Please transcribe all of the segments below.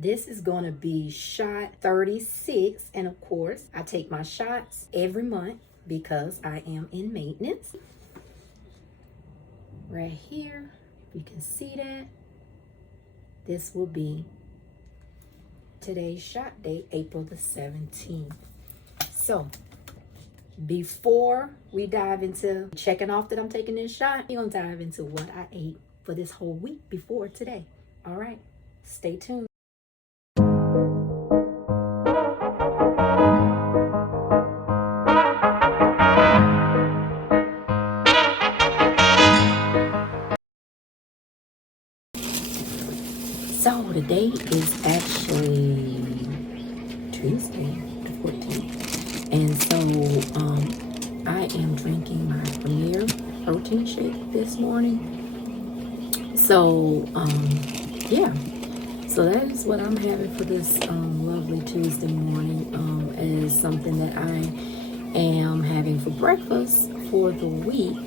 This is going to be shot 36. And of course, I take my shots every month because I am in maintenance. Right here, you can see that. This will be today's shot date, April the 17th. So before we dive into checking off that I'm taking this shot, we're going to dive into what I ate for this whole week before today. All right, stay tuned. So today is actually Tuesday, the 14th. And so I am drinking my Premier protein shake this morning. So yeah, so that is what I'm having for this lovely Tuesday morning, as something that I am having for breakfast for the week.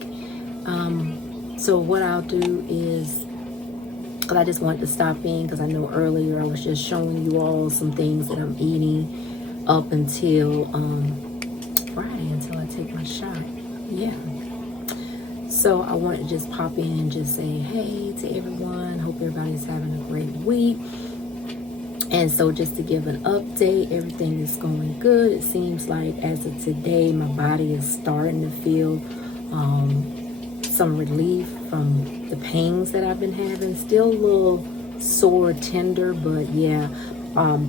So what I'll do is, because I just wanted to stop in, because I know earlier I was just showing you all some things that I'm eating up until Friday, until I take my shot. Yeah. So I wanted to just pop in and just say hey to everyone. Hope everybody's having a great week. And so just to give an update, everything is going good. It seems like as of today, my body is starting to feel some relief from the pains that I've been having. Still a little sore, tender, but yeah,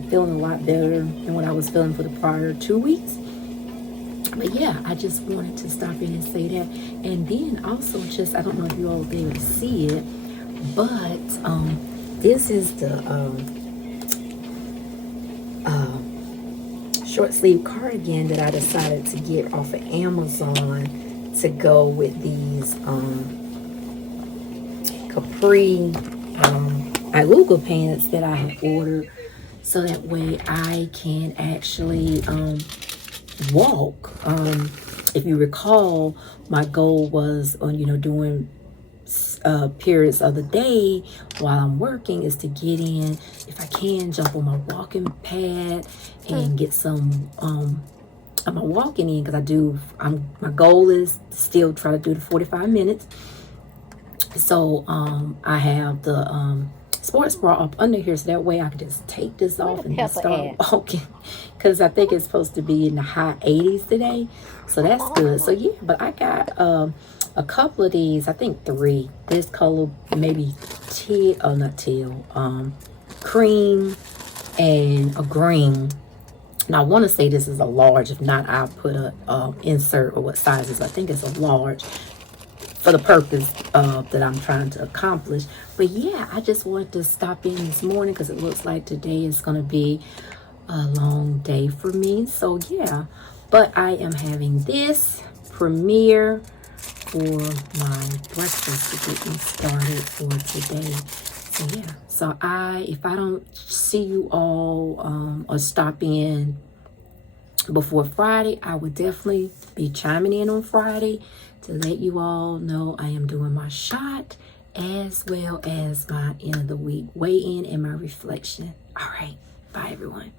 feeling a lot better than what I was feeling for the prior 2 weeks. But yeah, I just wanted to stop in and say that. And then also just, I don't know if you all will be able to see it, but this is the short sleeve cardigan that I decided to get off of Amazon to go with these capri Iluga pants that I have ordered, so that way I can actually walk. If you recall, my goal was on doing periods of the day while I'm working is to get in, if I can, jump on my walking pad and get some I'm walking in, because my goal is still try to do the 45 minutes. So I have the sports bra up under here, so that way I can just take this off and just start walking, because I think it's supposed to be in the high 80s today, so that's good. So yeah, but I got a couple of these, I think 3, this color, maybe cream and a green. And I want to say this is a large. If not, I'll put a insert or what sizes. I think it's a large for the purpose that I'm trying to accomplish. But yeah, I just wanted to stop in this morning because it looks like today is going to be a long day for me. So yeah, but I am having this Premier for my breakfast to get me started for today. So yeah, so if I don't see you all or stop in before Friday, I would definitely be chiming in on Friday to let you all know I am doing my shot, as well as my end of the week weigh-in and my reflection. All right, bye everyone.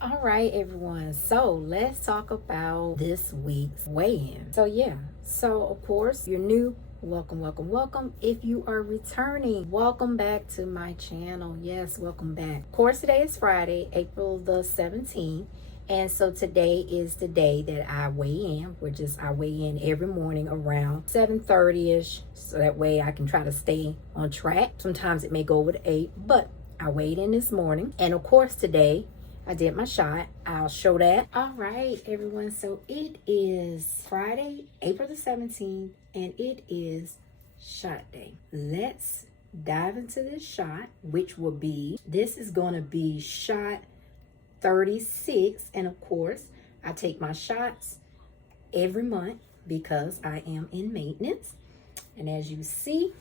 All right, everyone, so let's talk about this week's weigh-in. So yeah, so of course, you're new, welcome, welcome, welcome. If you are returning, welcome back to my channel. Yes, welcome back. Of course, today is Friday, April the 17th. And so today is the day that I weigh in. I weigh in every morning around 7:30ish, so that way I can try to stay on track. Sometimes it may go over to 8, but I weighed in this morning. And of course, today I did my shot. I'll show that. All right, everyone. So it is Friday, April the 17th, and it is shot day. Let's dive into this shot, which will be, this is going to be shot 36. And of course, I take my shots every month because I am in maintenance. And as you see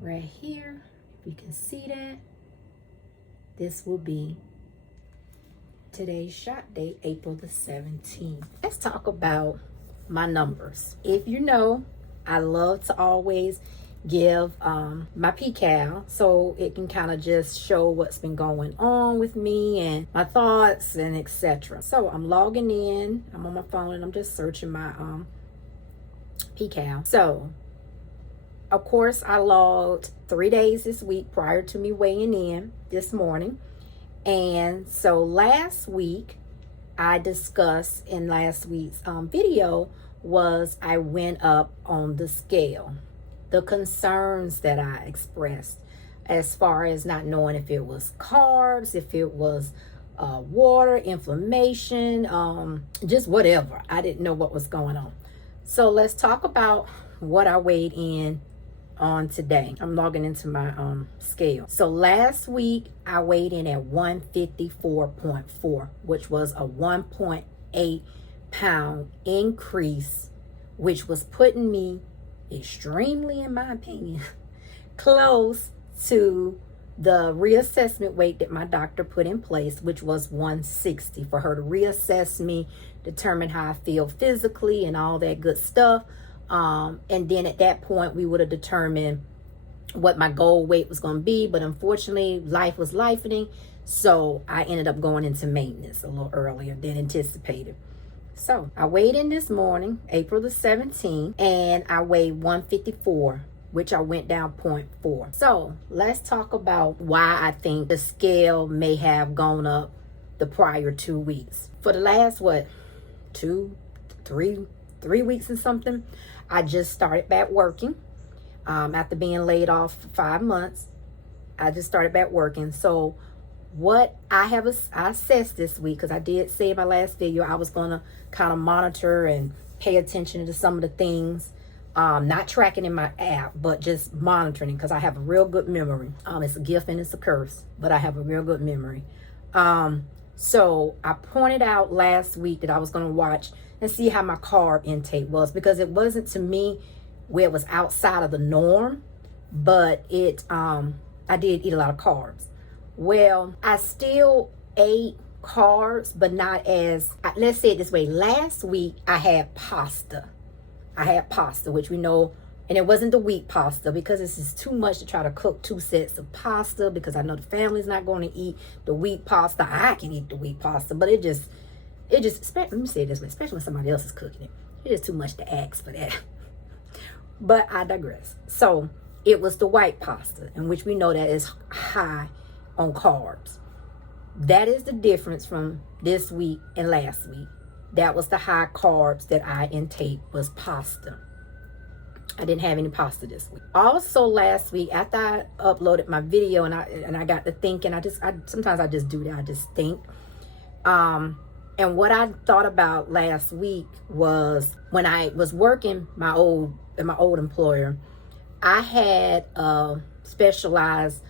right here, you can see that. This will be today's shot date, April the 17th. Let's talk about my numbers. If you know, I love to always give my PCal so it can kind of just show what's been going on with me and my thoughts and etc. So I'm logging in. I'm on my phone and I'm just searching my PCal. So of course I logged 3 days this week prior to me weighing in this morning. And so last week I discussed in last week's video was I went up on the scale. The concerns that I expressed as far as not knowing if it was carbs, if it was water, inflammation, just whatever. I didn't know what was going on. So let's talk about what I weighed in on today. I'm logging into my scale. So last week I weighed in at 154.4, which was a 1.8 pound increase, which was putting me extremely, in my opinion, close to the reassessment weight that my doctor put in place, which was 160, for her to reassess me, determine how I feel physically and all that good stuff. And then at that point we would have determined what my goal weight was going to be. But unfortunately life was lifing, so I ended up going into maintenance a little earlier than anticipated. So I weighed in this morning, April the 17th, and I weighed 154, which I went down 0.4. So let's talk about why I think the scale may have gone up the prior 2 weeks. For the last, 3 weeks and something, I just started back working. After being laid off for 5 months, I just started back working. So what I assessed this week, because I did say in my last video I was going to kind of monitor and pay attention to some of the things, not tracking in my app, but just monitoring, because I have a real good memory. It's a gift and it's a curse, but I have a real good memory. So I pointed out last week that I was going to watch and see how my carb intake was, because it wasn't, to me, where it was outside of the norm, but I did eat a lot of carbs. Well, I still ate carbs, but not as, let's say it this way. Last week I had pasta. Which we know, and it wasn't the wheat pasta, because this is too much to try to cook 2 sets of pasta, because I know the family's not going to eat the wheat pasta. I can eat the wheat pasta, but it just, let me say it this way, especially when somebody else is cooking it. It's just too much to ask for that. But I digress. So it was the white pasta, in which we know that is high on carbs. That is the difference from this week and last week. That was the high carbs that I intake, was pasta. I didn't have any pasta this week. Also last week, after I uploaded my video and I got to thinking, sometimes I just do that. I just think. And what I thought about last week was when I was working my old employer, I had a specialized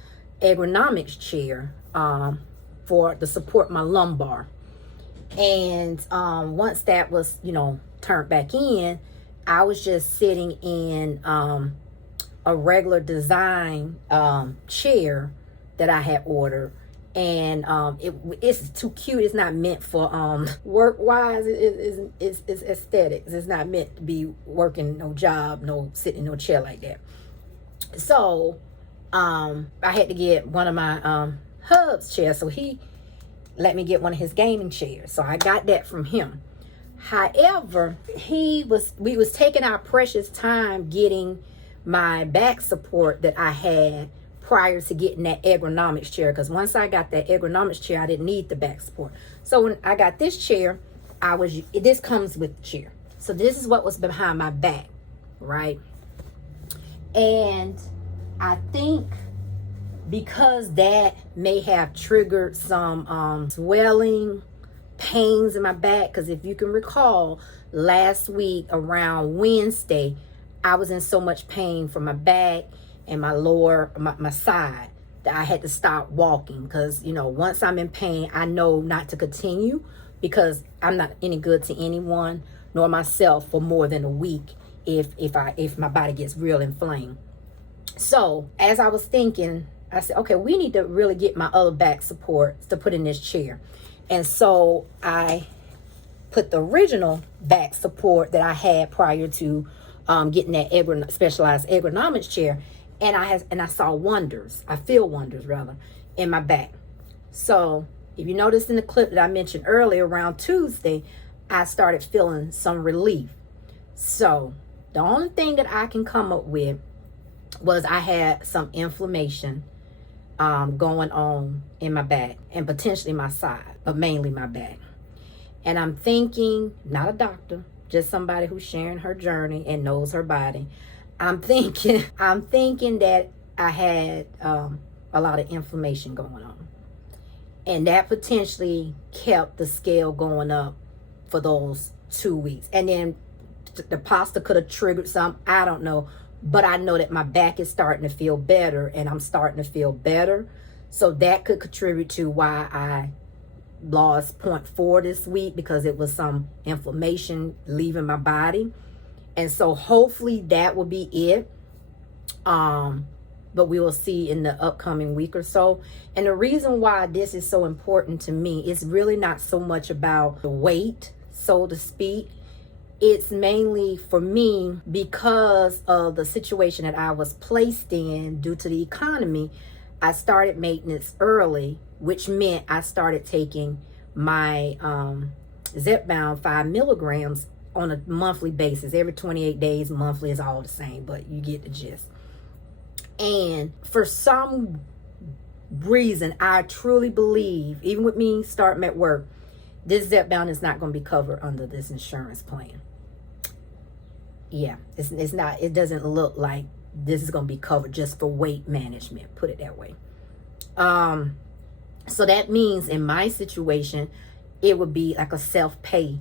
ergonomics chair to support my lumbar. And once that was, turned back in, I was just sitting in a regular design chair that I had ordered. And it's too cute. It's not meant for work wise. It's aesthetics. It's not meant to be working no job, no sitting in no chair like that. So I had to get one of my hub's chairs, so he let me get one of his gaming chairs. So I got that from him. However, we was taking our precious time getting my back support that I had prior to getting that ergonomics chair, because once I got that ergonomics chair, I didn't need the back support. So when I got this chair, this comes with the chair. So this is what was behind my back, right? And I think because that may have triggered some swelling, pains in my back, because if you can recall, last week around Wednesday, I was in so much pain from my back and my my side, that I had to stop walking, because once I'm in pain, I know not to continue, because I'm not any good to anyone nor myself for more than a week if my body gets real inflamed. So as I was thinking, I said, okay, we need to really get my other back support to put in this chair. And so I put the original back support that I had prior to getting that specialized ergonomics chair, and I saw wonders. I feel wonders rather in my back. So if you noticed in the clip that I mentioned earlier, around Tuesday, I started feeling some relief. So the only thing that I can come up with was I had some inflammation going on in my back and potentially my side, but mainly my back. And I'm thinking, not a doctor, just somebody who's sharing her journey and knows her body. I'm thinking that I had a lot of inflammation going on. And that potentially kept the scale going up for those 2 weeks. And then the pasta could have triggered some, I don't know. But I know that my back is starting to feel better, and I'm starting to feel better. So that could contribute to why I lost 0.4 this week, because it was some inflammation leaving my body. And so hopefully that will be it. But we will see in the upcoming week or so. And the reason why this is so important to me is really not so much about the weight, so to speak. It's mainly for me because of the situation that I was placed in due to the economy. I started maintenance early, which meant I started taking my Zepbound 5 milligrams on a monthly basis. Every 28 days, monthly is all the same, but you get the gist. And for some reason, I truly believe, even with me starting at work, this Zepbound is not going to be covered under this insurance plan. Yeah, it's not, it doesn't look like this is going to be covered just for weight management, put it that way. So that means in my situation, it would be like a self-pay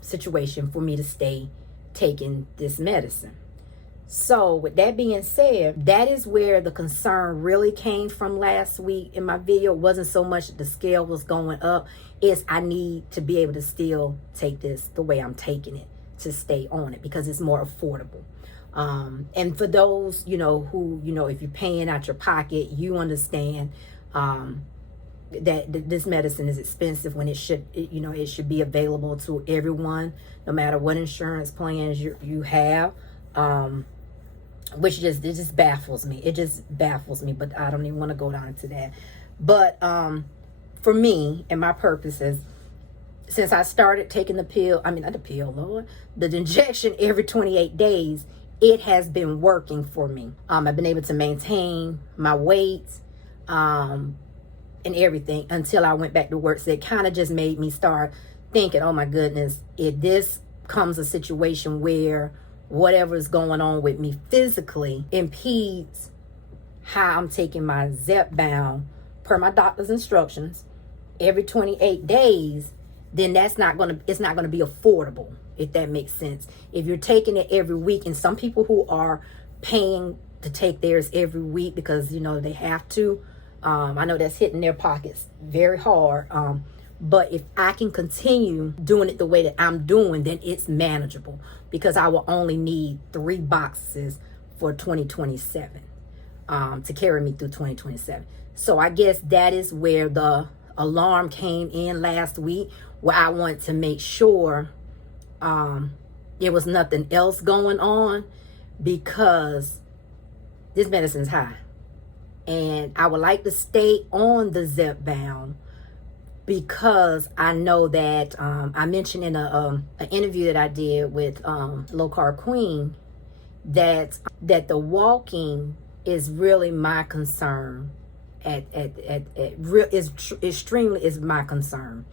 situation for me to stay taking this medicine. So with that being said, that is where the concern really came from last week in my video. It wasn't so much that the scale was going up, it's I need to be able to still take this the way I'm taking it, to stay on it, because it's more affordable. And for those, who, if you're paying out your pocket, you understand that this medicine is expensive when it should, it should be available to everyone, no matter what insurance plans you have. Which it just baffles me. It just baffles me, but I don't even want to go down into that. But for me and my purposes, since I started taking the injection every 28 days, it has been working for me. I've been able to maintain my weight and everything until I went back to work. So it kind of just made me start thinking, oh my goodness, if this comes a situation where whatever is going on with me physically impedes how I'm taking my Zepbound per my doctor's instructions every 28 days, then it's not going to be affordable, if that makes sense. If you're taking it every week, and some people who are paying to take theirs every week because, they have to, I know that's hitting their pockets very hard. But if I can continue doing it the way that I'm doing, then it's manageable, because I will only need 3 boxes for 2027 to carry me through 2027. So I guess that is where the alarm came in last week, where I wanted to make sure there was nothing else going on, because this medicine's high. And I would like to stay on the Zepbound, because I know that I mentioned in an interview that I did with Low Carb Queen that the walking is really my concern. Extremely is my concern.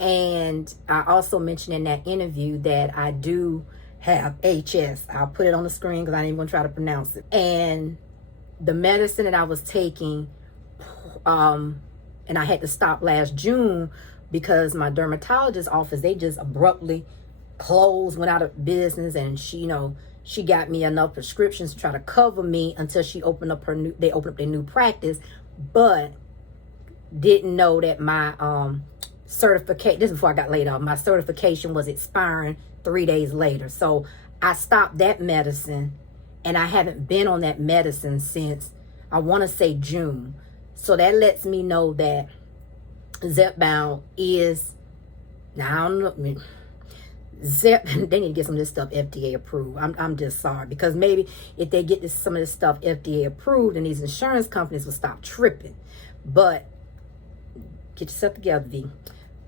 And I also mentioned in that interview that I do have HS. I'll put it on the screen because I ain't even gonna try to pronounce it. And the medicine that I was taking, and I had to stop last June because my dermatologist office, they just abruptly closed, went out of business, and she got me enough prescriptions to try to cover me until they opened up their new practice, but didn't know that my certification, this is before I got laid off, my certification was expiring 3 days later. So I stopped that medicine, and I haven't been on that medicine since, I want to say, June. So that lets me know that Zepbound is, now I don't know, They need to get some of this stuff FDA approved. I'm just sorry, because maybe if they get some of this stuff FDA approved, and these insurance companies will stop tripping. But get yourself together, V.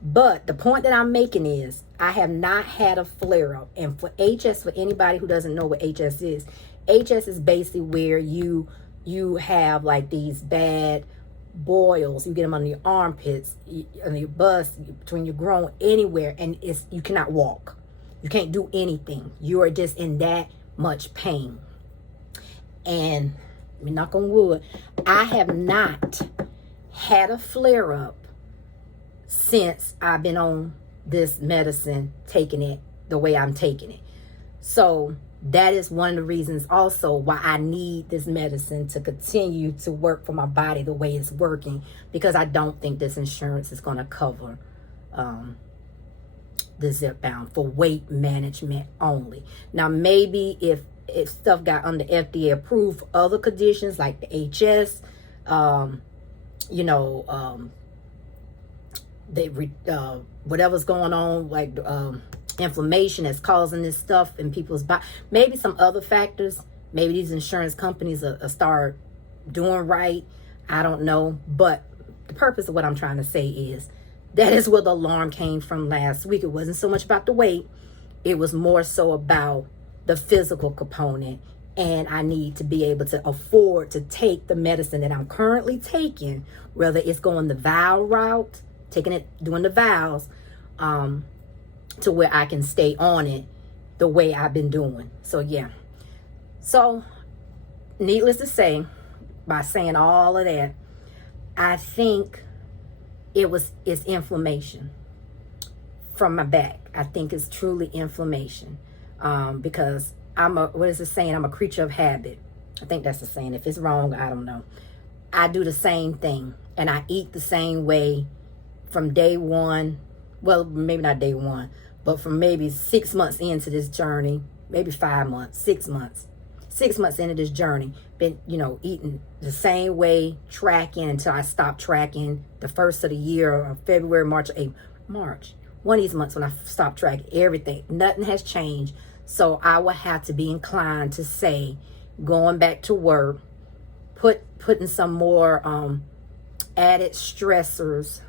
But the point that I'm making is I have not had a flare up. And for HS, for anybody who doesn't know what HS is basically where you have like these bad boils. You get them under your armpits, under your bust, between your groin, anywhere, and you cannot walk. You can't do anything. You are just in that much pain. And let me knock on wood, I have not had a flare up since I've been on this medicine, taking it the way I'm taking it. So that is one of the reasons also why I need this medicine to continue to work for my body the way it's working, because I don't think this insurance is going to cover the Zepbound for weight management only. Now, maybe if stuff got under FDA approved for other conditions like the HS, whatever's going on, like inflammation that's causing this stuff in people's body, maybe some other factors, maybe these insurance companies will start doing right. I don't know. But the purpose of what I'm trying to say is that is where the alarm came from last week. It wasn't so much about the weight. It was more so about the physical component. And I need to be able to afford to take the medicine that I'm currently taking, whether it's going the vial route, doing the vials, to where I can stay on it the way I've been doing. So yeah. So needless to say, by saying all of that, I think it's inflammation from my back. I think it's truly inflammation, because what is it saying? I'm a creature of habit. I think that's the saying. If it's wrong, I don't know. I do the same thing, and I eat the same way from day one. Well, maybe not day one, but from maybe 6 months into this journey, maybe 5 months, 6 months. 6 months into this journey, been, eating the same way, tracking until I stopped tracking the first of the year, or February, March, April, March. One of these months when I stopped tracking everything, nothing has changed. So I will have to be inclined to say, going back to work, putting some more added stressors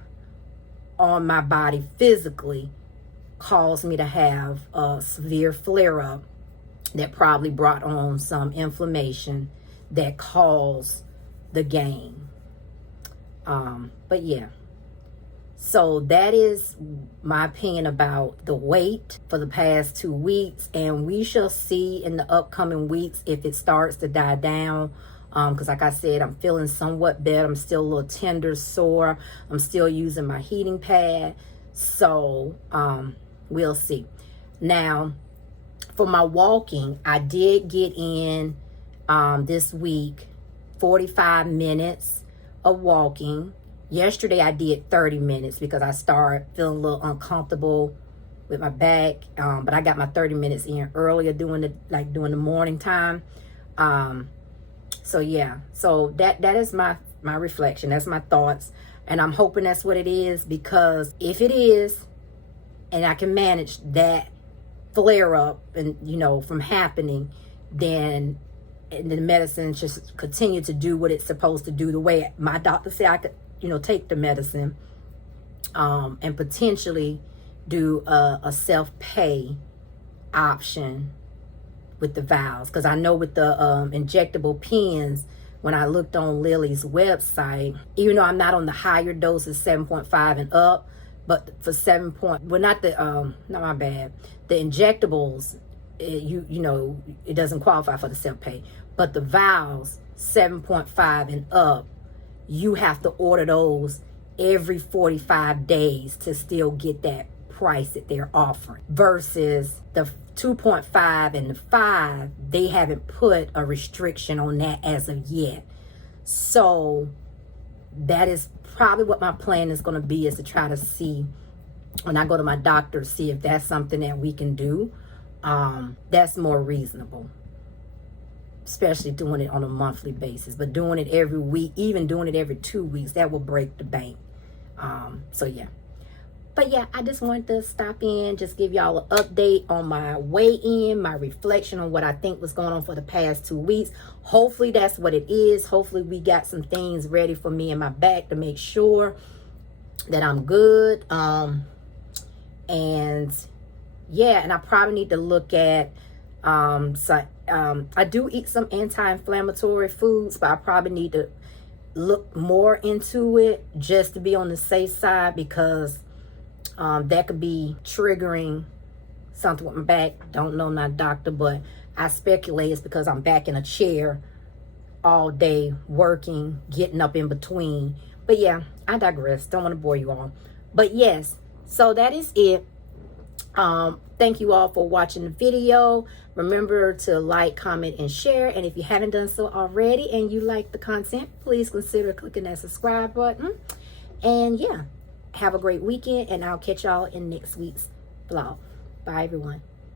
on my body physically, caused me to have a severe flare-up that probably brought on some inflammation that caused the gain. But yeah, so that is my opinion about the weight for the past 2 weeks, and we shall see in the upcoming weeks if it starts to die down. Because like I said, I'm feeling somewhat better. I'm still a little tender, sore. I'm still using my heating pad. So we'll see. Now, for my walking, I did get in this week 45 minutes of walking. Yesterday I did 30 minutes because I started feeling a little uncomfortable with my back. But I got my 30 minutes in earlier during the morning time. So yeah, so that is my reflection. That's my thoughts. And I'm hoping that's what it is, because if it is, and I can manage that flare up and from happening, then the medicine just continue to do what it's supposed to do the way my doctor said I could take the medicine, and potentially do a self-pay option with the vials. Because I know with the injectable pens, when I looked on Lily's website, even though I'm not on the higher doses, 7.5 and up, but for not my bad, the injectables, it doesn't qualify for the self-pay, but the vials, 7.5 and up, you have to order those every 45 days to still get that price that they're offering, versus the 2.5 and the 5, they haven't put a restriction on that as of yet. So that is probably what my plan is going to be, is to try to see when I go to my doctor, see if that's something that we can do. That's more reasonable, especially doing it on a monthly basis. But doing it every week, even doing it every 2 weeks, that will break the bank. So yeah. But yeah, I just wanted to stop in, just give y'all an update on my weigh-in, my reflection on what I think was going on for the past 2 weeks. Hopefully that's what it is. Hopefully we got some things ready for me in my back to make sure that I'm good. And yeah, and I probably need to look at I do eat some anti-inflammatory foods, but I probably need to look more into it just to be on the safe side, because that could be triggering something with my back. Don't know, not a doctor, but I speculate it's because I'm back in a chair all day working, getting up in between. But yeah, I digress. Don't want to bore you all. But yes, so that is it. Thank you all for watching the video. Remember to like, comment, and share. And if you haven't done so already and you like the content, please consider clicking that subscribe button. And yeah, have a great weekend, and I'll catch y'all in next week's vlog. Bye, everyone.